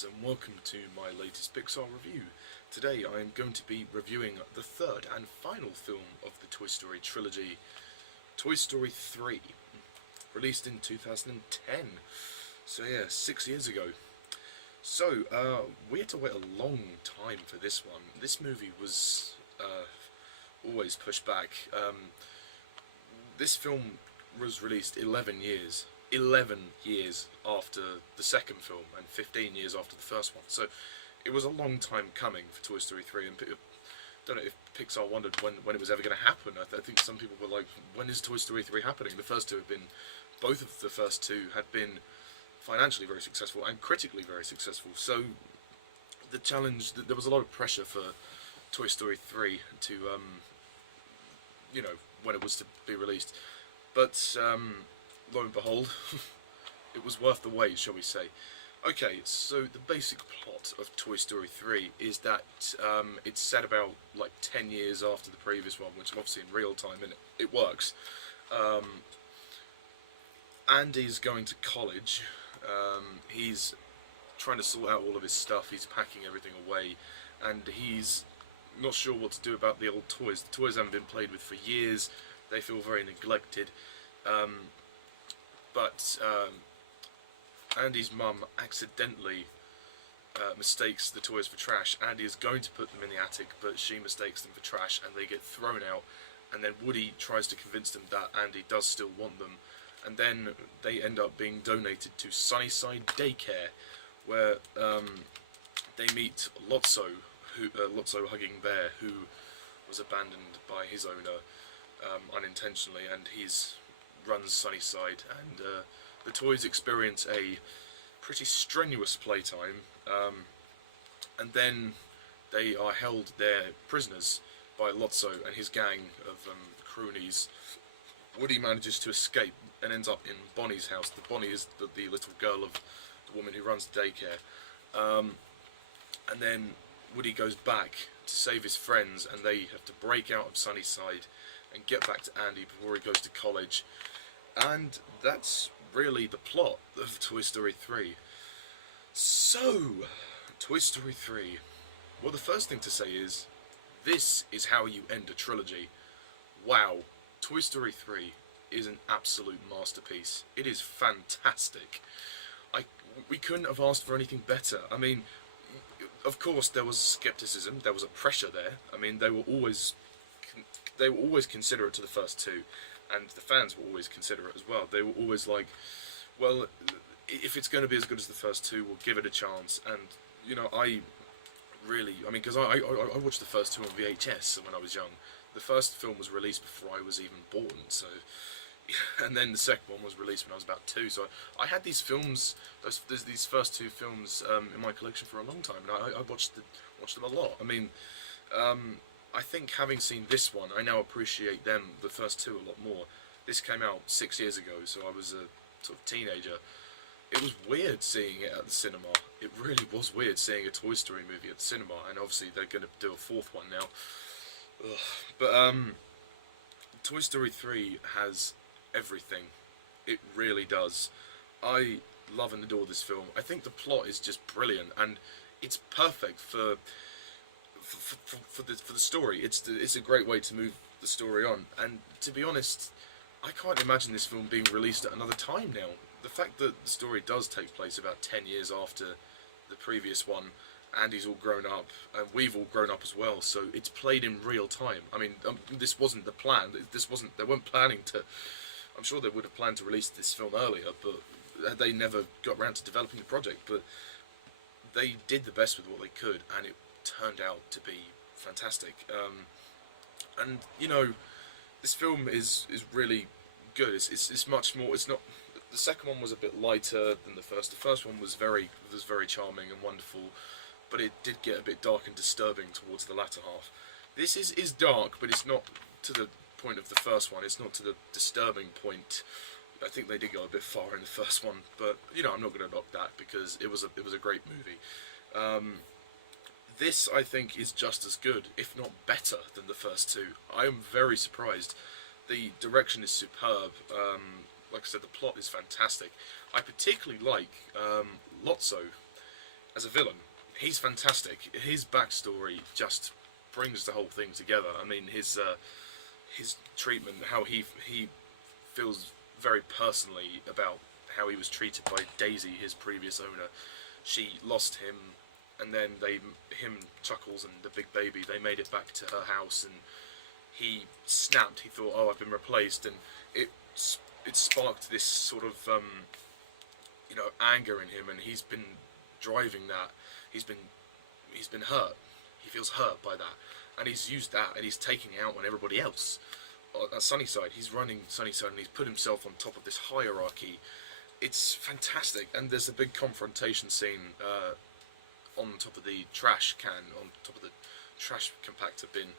fans, and welcome to my latest Pixar review. Today I am going to be reviewing the third and final film of the Toy Story trilogy, Toy Story 3, released in 2010. So yeah, 6 years ago. So, we had to wait a long time for this one. This movie was always pushed back. This film was released 11 years after the second film and 15 years after the first one. So it was a long time coming for Toy Story 3, and I don't know if Pixar wondered when it was ever going to happen. I think some people were like, when is Toy Story 3 happening? Both of the first two had been financially very successful and critically very successful. So the challenge, there was a lot of pressure for Toy Story 3 to, when it was to be released. But lo and behold, it was worth the wait, shall we say. Okay, so the basic plot of Toy Story 3 is that it's set about like 10 years after the previous one, which obviously in real time, and it works. Andy's going to college. He's trying to sort out all of his stuff. He's packing everything away, and he's not sure what to do about the old toys. The toys haven't been played with for years. They feel very neglected. But Andy's mum accidentally mistakes the toys for trash. Andy is going to put them in the attic, but she mistakes them for trash, and they get thrown out. And then Woody tries to convince them that Andy does still want them, and then they end up being donated to Sunnyside Daycare, where they meet Lotso, Lotso Hugging Bear, who was abandoned by his owner unintentionally, and he's runs Sunnyside, and the toys experience a pretty strenuous playtime, and then they are held there prisoners by Lotso and his gang of croonies. Woody manages to escape and ends up in Bonnie's house. The Bonnie is the little girl of the woman who runs the daycare, and then Woody goes back to save his friends, and they have to break out of Sunnyside and get back to Andy before he goes to college. And that's really the plot of Toy Story 3. So, Toy Story 3. Well, the first thing to say is, this is how you end a trilogy. Wow, Toy Story 3 is an absolute masterpiece. It is fantastic. We couldn't have asked for anything better. I mean, of course there was skepticism, there was a pressure there. I mean, they were always considerate to the first two, and the fans were always considerate as well. They were always like, well, if it's going to be as good as the first two, we'll give it a chance. And, because I watched the first two on VHS when I was young. The first film was released before I was even born, so, and then the second one was released when I was about 2, so I had these films, these first two films in my collection for a long time, and I watched them a lot. I mean, I think having seen this one, I now appreciate the first two, a lot more. This came out 6 years ago, so I was a sort of teenager. It was weird seeing it at the cinema. It really was weird seeing a Toy Story movie at the cinema, and obviously they're going to do a fourth one now. Ugh. But Toy Story 3 has everything. It really does. I love and adore this film. I think the plot is just brilliant, and it's perfect for the story. It's a great way to move the story on, and to be honest, I can't imagine this film being released at another time now. The fact that the story does take place about 10 years after the previous one, Andy's all grown up, and we've all grown up as well, so it's played in real time. I mean, this wasn't the plan. They weren't planning to. I'm sure they would have planned to release this film earlier, but they never got around to developing the project. But they did the best with what they could, and it turned out to be fantastic. And this film is really good. It's much more. It's not. The second one was a bit lighter than the first. The first one was very charming and wonderful, but it did get a bit dark and disturbing towards the latter half. This is dark, but it's not to the point of the first one. It's not to the disturbing point. I think they did go a bit far in the first one, but I'm not going to knock that because it was a great movie. This, I think, is just as good, if not better, than the first two. I am very surprised. The direction is superb. Like I said, the plot is fantastic. I particularly like Lotso. as a villain. He's fantastic. His backstory just brings the whole thing together. I mean, his treatment, how he feels very personally about how he was treated by Daisy, his previous owner. She lost him, and then him, Chuckles, and the big baby, they made it back to her house, and he snapped. He thought, "Oh, I've been replaced," and it sparked this sort of anger in him, and he's been driving that. He's been hurt. He feels hurt by that, and he's used that, and he's taking it out on everybody else. At Sunnyside, he's running Sunnyside, and he's put himself on top of this hierarchy. It's fantastic, and there's a big confrontation scene on top of the trash can, on top of the trash compactor bin.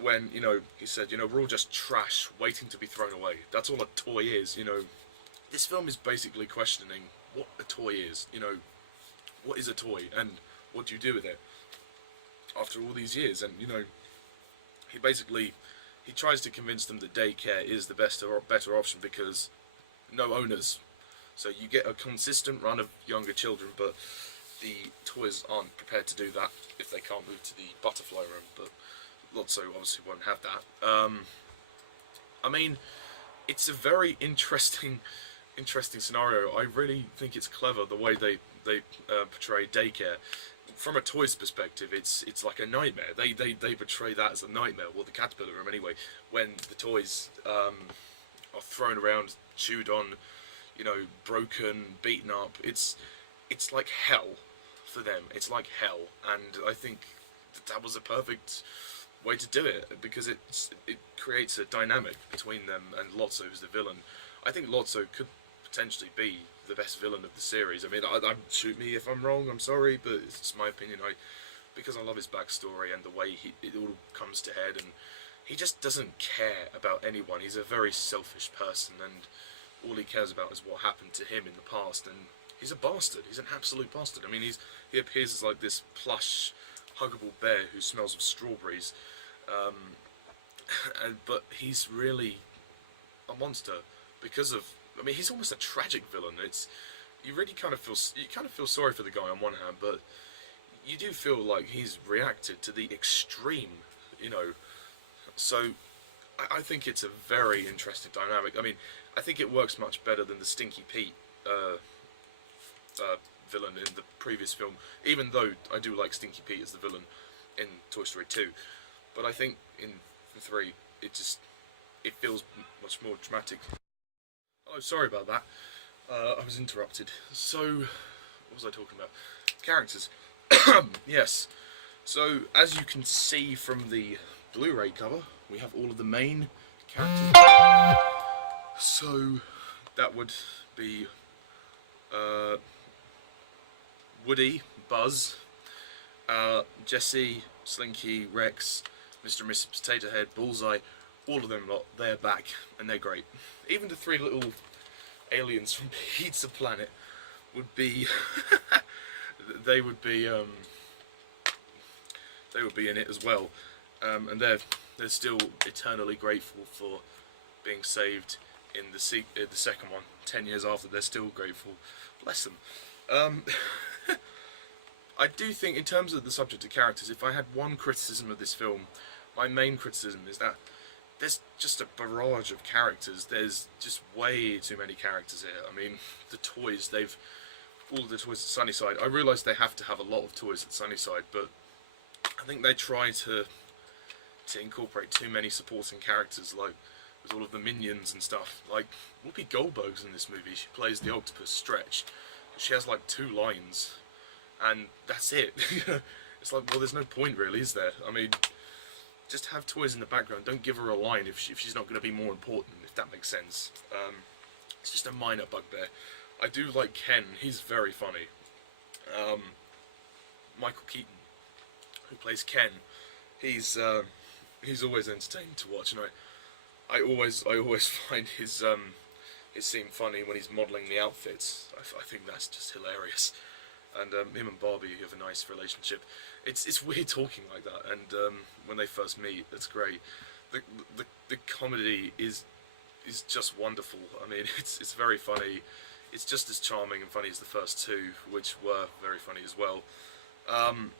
When, he said, we're all just trash waiting to be thrown away. That's all a toy is, This film is basically questioning what a toy is, what is a toy, and what do you do with it after all these years? And, he tries to convince them that daycare is the better option because no owners. So you get a consistent run of younger children, but the toys aren't prepared to do that if they can't move to the butterfly room, but Lotso obviously won't have that. I mean, it's a very interesting scenario. I really think it's clever the way they portray daycare. From a toy's perspective, it's like a nightmare. They portray that as a nightmare. Well, the caterpillar room anyway, when the toys are thrown around, chewed on, broken, beaten up. It's like hell for them. It's like hell, and I think that was a perfect way to do it because it creates a dynamic between them and Lotso, who's the villain. I think Lotso could potentially be the best villain of the series. I mean, shoot me if I'm wrong. I'm sorry, but it's my opinion. Because I love his backstory and the way it all comes to head, and he just doesn't care about anyone. He's a very selfish person, and all he cares about is what happened to him in the past. And he's a bastard. He's an absolute bastard. I mean, he appears as like this plush, huggable bear who smells of strawberries, but he's really a monster because of. I mean, he's almost a tragic villain. You really kind of feel sorry for the guy on one hand, but you do feel like he's reacted to the extreme, So I think it's a very interesting dynamic. I mean, I think it works much better than the Stinky Pete villain in the previous film, even though I do like Stinky Pete as the villain in Toy Story 2. But I think in 3, it feels much more dramatic. Oh, sorry about that. I was interrupted. So, what was I talking about? Characters. Yes. So, as you can see from the Blu-ray cover, we have all of the main characters. So, that would be Woody, Buzz, Jesse, Slinky, Rex, Mr. and Mrs. Potato Head, Bullseye. All of them they're back, and they're great. Even the 3 little aliens from Pizza Planet would be they would be in it as well, and they're still eternally grateful for being saved in the second one. 10 years after, they're still grateful. Bless them. I do think, in terms of the subject of characters, if I had one criticism of this film, my main criticism is that there's just a barrage of characters. There's just way too many characters here. I mean, the toys, all the toys at Sunnyside, I realise they have to have a lot of toys at Sunnyside, but I think they try to incorporate too many supporting characters, like with all of the minions and stuff. Like, Whoopi Goldberg's in this movie. She plays the octopus Stretch. She has like 2 lines, and that's it. It's like, well, there's no point really, is there? I mean, just have toys in the background. Don't give her a line if she's not going to be more important, if that makes sense. It's just a minor bugbear. I do like Ken. He's very funny. Michael Keaton, who plays Ken, he's always entertaining to watch, and I always find his scene funny when he's modelling the outfits. I think that's just hilarious. And him and Barbie have a nice relationship. It's weird talking like that, and when they first meet, it's great. The comedy is just wonderful. I mean, it's very funny. it's just as charming and funny as the first two, which were very funny as well. Um,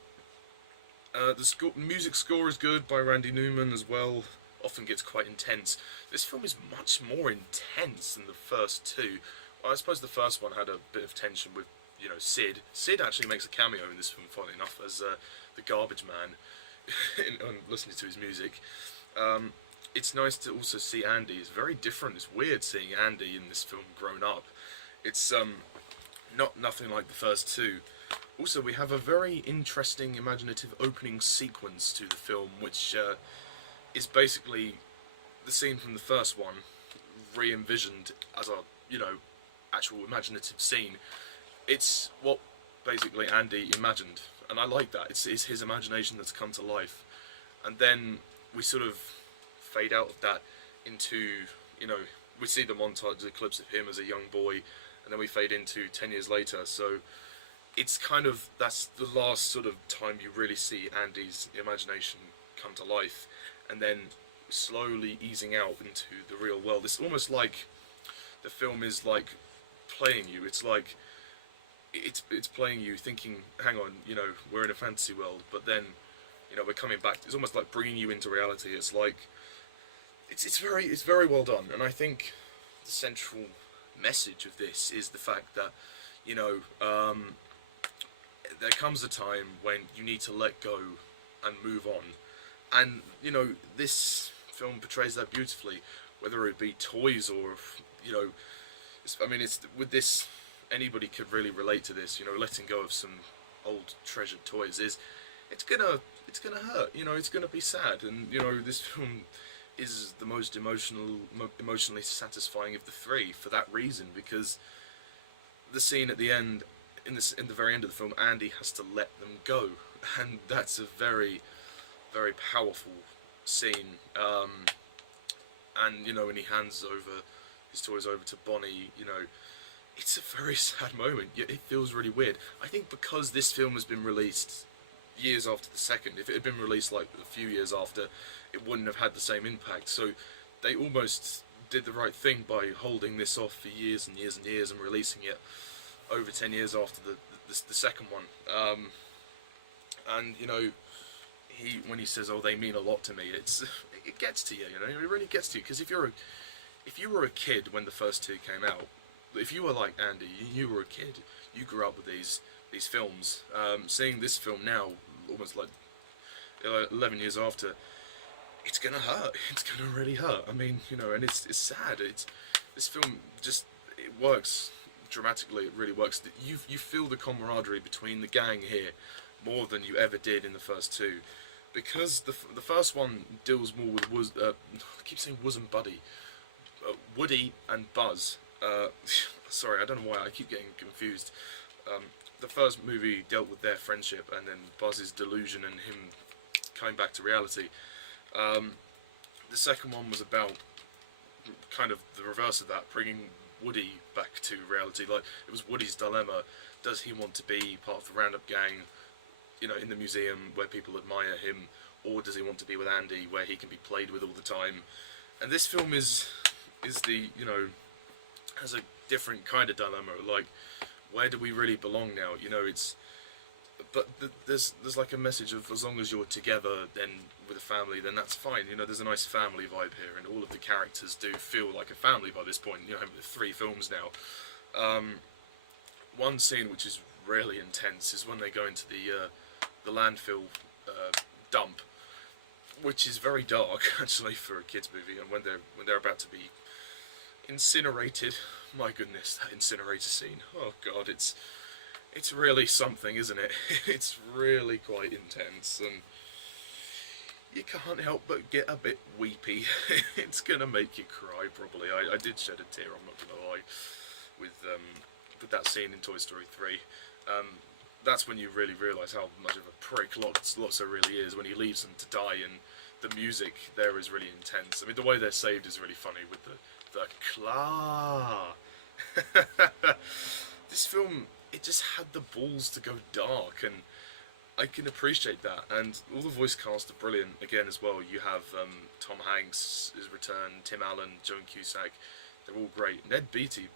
the music score is good by Randy Newman as well. Often gets quite intense. This film is much more intense than the first two. Well, I suppose the first one had a bit of tension with, Sid. Sid actually makes a cameo in this film, funnily enough, as the garbage man, on listening to his music. It's nice to also see Andy. It's very different. It's weird seeing Andy in this film grown up. It's nothing like the first two. Also, we have a very interesting, imaginative opening sequence to the film, which is basically the scene from the first one re-envisioned as a, actual imaginative scene. It's what basically Andy imagined, and I like that. It's his imagination that's come to life. And then we sort of fade out of that into, we see the montage, the clips of him as a young boy, and then we fade into 10 years later. So it's kind of, that's the last sort of time you really see Andy's imagination come to life, and then slowly easing out into the real world. It's almost like the film is like playing you. It's like it's playing you, thinking, hang on, we're in a fantasy world, but then we're coming back. It's almost like bringing you into reality. It's like it's very well done, and I think the central message of this is the fact that there comes a time when you need to let go and move on, and this film portrays that beautifully, whether it be toys or it's with this, anybody could really relate to this. Letting go of some old treasured toys it's gonna hurt. It's gonna be sad, and this film is the most emotionally satisfying of the three for that reason, because the scene at the end, in the very end of the film, Andy has to let them go, and that's a very, very powerful scene. And when he hands over his toys over to Bonnie, it's a very sad moment. It feels really weird. I think because this film has been released years after the second, if it had been released like a few years after, it wouldn't have had the same impact. So they almost did the right thing by holding this off for years and years and years and releasing it over 10 years after the second one. And when he says, "Oh, they mean a lot to me," it gets to you. It really gets to you, because if you were a kid when the first two came out, if you were like Andy, you were a kid, you grew up with these films. Seeing this film now, almost like 11 years after, it's gonna hurt. It's gonna really hurt. I mean, and it's sad. This film it works dramatically. It really works. You feel the camaraderie between the gang here more than you ever did in the first two, because the first one deals more with I keep saying Wuz and Buddy, Woody and Buzz. Sorry, I don't know why I keep getting confused. The first movie dealt with their friendship, and then Buzz's delusion and him coming back to reality. The second one was about kind of the reverse of that, bringing Woody back to reality. Like, it was Woody's dilemma. Does he want to be part of the Roundup gang, in the museum where people admire him, or does he want to be with Andy where he can be played with all the time? And this film is the, has a different kind of dilemma. Like, where do we really belong now? There's like a message of, as long as you're together, then with a family, then that's fine. There's a nice family vibe here, and all of the characters do feel like a family by this point. With 3 films now. One scene which is really intense is when they go into the landfill dump, which is very dark actually for a kids movie, and when they're about to be incinerated. My goodness, that incinerator scene. Oh god, it's really something, isn't it? It's really quite intense, and you can't help but get a bit weepy. It's gonna make you cry, probably. I did shed a tear, I'm not gonna lie, with that scene in Toy Story 3. That's when you really realise how much of a prick Lotso really is, when he leaves them to die, and the music there is really intense. I mean, the way they're saved is really funny with the claw. This film, it just had the balls to go dark, and I can appreciate that. And all the voice cast are brilliant again as well. You have Tom Hanks' return, Tim Allen, Joan Cusack. They're all great. Ned Beatty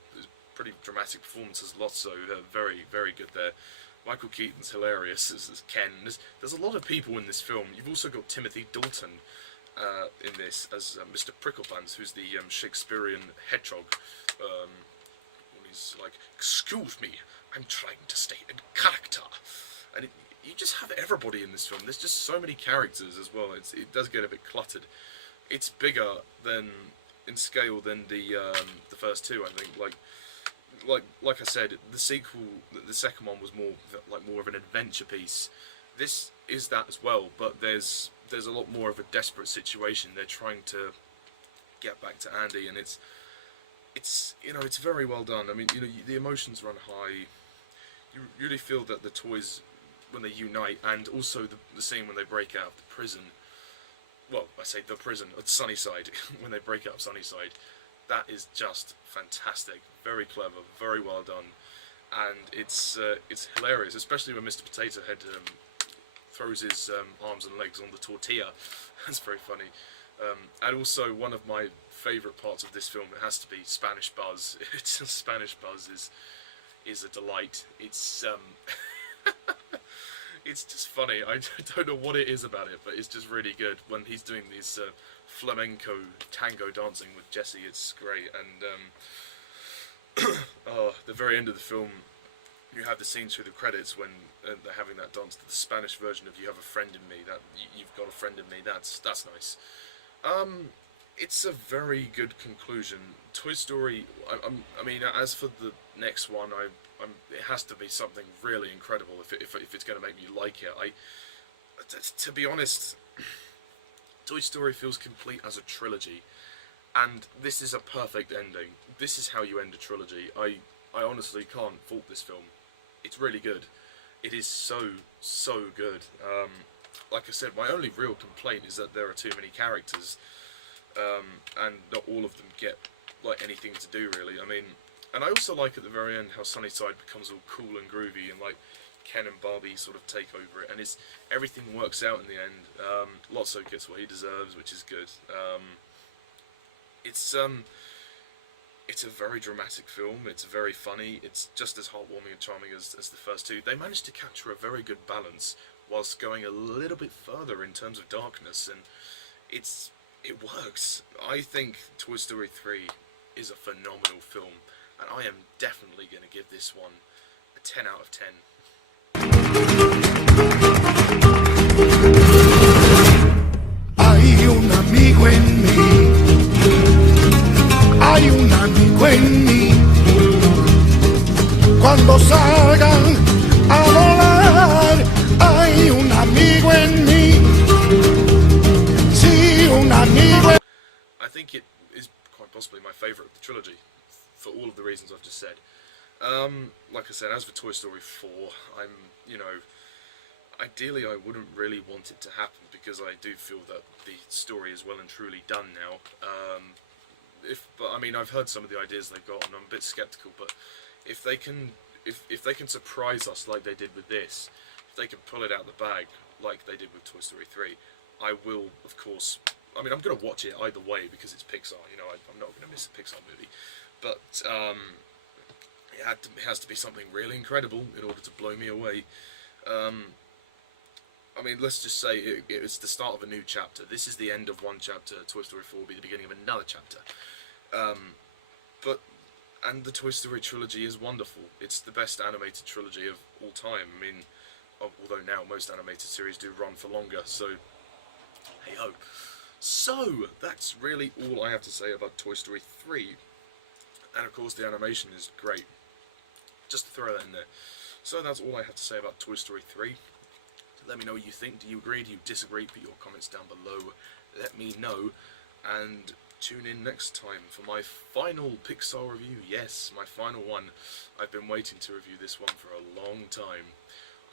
pretty dramatic performances, lots so. Very, very good there. Michael Keaton's hilarious as Ken. There's a lot of people in this film. You've also got Timothy Dalton in this as Mr. Pricklebuns, who's the Shakespearean hedgehog. When he's like, "Excuse me, I'm trying to stay in character." And you just have everybody in this film. There's just so many characters as well. It does get a bit cluttered. It's bigger in scale than the first two, I think. Like I said, the sequel, the second one was more of an adventure piece. This is that as well, but there's a lot more of a desperate situation. They're trying to get back to Andy, and it's very well done. I mean, the emotions run high. You really feel that the toys, when they unite, and also the scene when they break out of the prison. Well, I say the prison, at Sunnyside, when they break out of Sunnyside. That is just fantastic, very clever, very well done, and it's hilarious, especially when Mr. Potato Head throws his arms and legs on the tortilla. That's very funny. And also one of my favourite parts of this film, it has to be Spanish Buzz. Spanish Buzz is a delight. It's it's just funny. I don't know what it is about it, but it's just really good. When he's doing these flamenco tango dancing with Jesse, it's great. And the very end of the film, you have the scene through the credits when they're having that dance to the Spanish version of "You Have a Friend in Me." That you've got a friend in me. That's nice. It's a very good conclusion. Toy Story. I mean, as for the next one, it has to be something really incredible if it's going to make me like it. To be honest, Toy Story feels complete as a trilogy, and this is a perfect ending. This is how you end a trilogy. I honestly can't fault this film. It's really good. It is so good. Like I said, my only real complaint is that there are too many characters, and not all of them get anything to do really. I mean, and I also like at the very end how Sunnyside becomes all cool and groovy, and Ken and Barbie sort of take over it, and everything works out in the end. Lotso gets what he deserves, which is good. It's a very dramatic film. It's very funny. It's just as heartwarming and charming as the first two. They managed to capture a very good balance whilst going a little bit further in terms of darkness, and it works. I think Toy Story 3 is a phenomenal film, and I am definitely going to give this one a 10 out of 10. Hay un amigo en mí, hay un amigo en mí. Cuando salgan a volar, hay un amigo en mí. Sí, un amigo. I think it is quite possibly my favourite of the trilogy, for all of the reasons I've just said. Like I said, as for Toy Story 4, ideally I wouldn't really want it to happen, because I do feel that the story is well and truly done now. But I mean, I've heard some of the ideas they've got, and I'm a bit sceptical. But if they can surprise us like they did with this, if they can pull it out of the bag like they did with Toy Story 3, I will, of course. I mean, I'm going to watch it either way because it's Pixar. I'm not going to miss a Pixar movie. But it has to be something really incredible in order to blow me away. I mean, let's just say it's the start of a new chapter. This is the end of one chapter. Toy Story 4 will be the beginning of another chapter. And the Toy Story trilogy is wonderful. It's the best animated trilogy of all time. I mean, although now most animated series do run for longer, so hey ho. So that's really all I have to say about Toy Story 3. And of course the animation is great. Just to throw that in there. So that's all I have to say about Toy Story 3. Let me know what you think. Do you agree? Do you disagree? Put your comments down below. Let me know. And tune in next time for my final Pixar review. Yes, my final one. I've been waiting to review this one for a long time.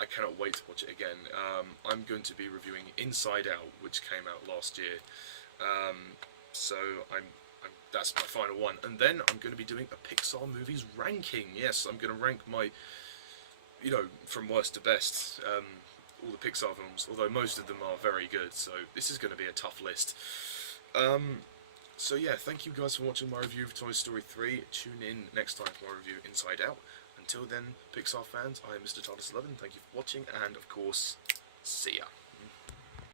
I cannot wait to watch it again. I'm going to be reviewing Inside Out, which came out last year. So that's my final one. And then I'm going to be doing a Pixar movies ranking. Yes, I'm going to rank my, from worst to best, all the Pixar films, although most of them are very good, so this is going to be a tough list. So yeah, thank you guys for watching my review of Toy Story 3. Tune in next time for my review Inside Out. Until then, Pixar fans, I am Mr. TARDIS11. Thank you for watching, and of course, see ya.